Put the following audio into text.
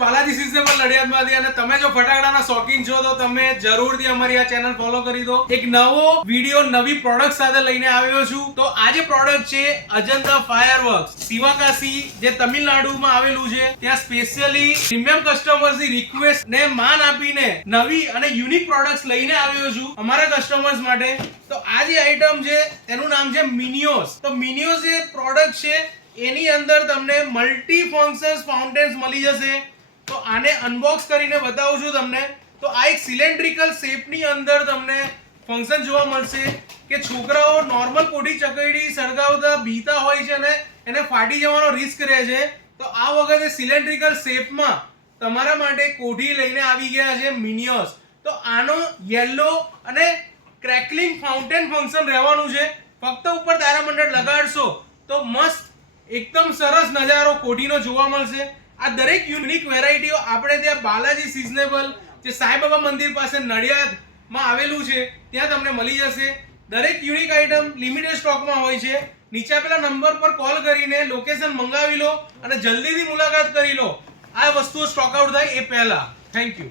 Balaji seasonable નડિયાદમાંથી અને તમે જો ફટાકડાના શોખીન છો તો તમે જરૂરથી અમારી આ ચેનલ ફોલો કરી દો. એક નવો વિડિયો નવી પ્રોડક્ટ સાથે લઈને આવ્યો છું. તો આ જે પ્રોડક્ટ છે અજંતા ફાયરવર્ક્સ શિવાકાશી જે તમિલનાડુમાં આવેલું છે, ત્યાં સ્પેશિયલી પ્રીમિયમ કસ્ટમર્સની રિક્વેસ્ટ ને માન આપીને નવી અને યુનિક પ્રોડક્ટ્સ લઈને આવ્યો છું અમારા કસ્ટમર્સ માટે. તો આ જે આઈટમ છે તેનું નામ છે મિનિયોસ. તો મિનિયોસ જે પ્રોડક્ટ છે એની અંદર તમને મલ્ટી ફંક્શન્સ ફાઉન્ટેન્સ મળી જશે. તો આને અનબોક્સ કરીને બતાવું છું તમને. તો આ એક સિલિન્ડ્રિકલ શેપની અંદર તમને ફંક્શન જોવા મળશે કે છોકરાઓ નોર્મલ કોઠી ચકડી સળગાવતા બીતા હોય છે અને એને ફાટી જવાનો રિસ્ક રહે છે. તો આ વખતે સિલિન્ડ્રિકલ શેપમાં તમારા માટે કોઠી લઈને આવી ગયા છે મિનિયોસ. તો આનો યેલો અને ક્રેકલિંગ ફાઉન્ટેન ફંક્શન રહેવાનું છે. ફક્ત ઉપર તારામંડળ લગાડશો તો મસ્ત એકદમ સરસ નજારો કોઠીનો જોવા મળશે. આ દરેક યુનિક વેરાયટીઓ આપણે ત્યાં બાલાજી સિઝનેબલ જે સાંઈબાબા મંદિર પાસે નડિયાદમાં આવેલું છે ત્યાં તમને મળી જશે. દરેક યુનિક આઈટમ લિમિટેડ સ્ટોકમાં હોય છે. નીચે આપેલા નંબર પર કોલ કરીને લોકેશન મંગાવી લો અને જલ્દીથી મુલાકાત કરી લો આ વસ્તુઓ સ્ટોક આઉટ થાય એ પહેલા. Thank you.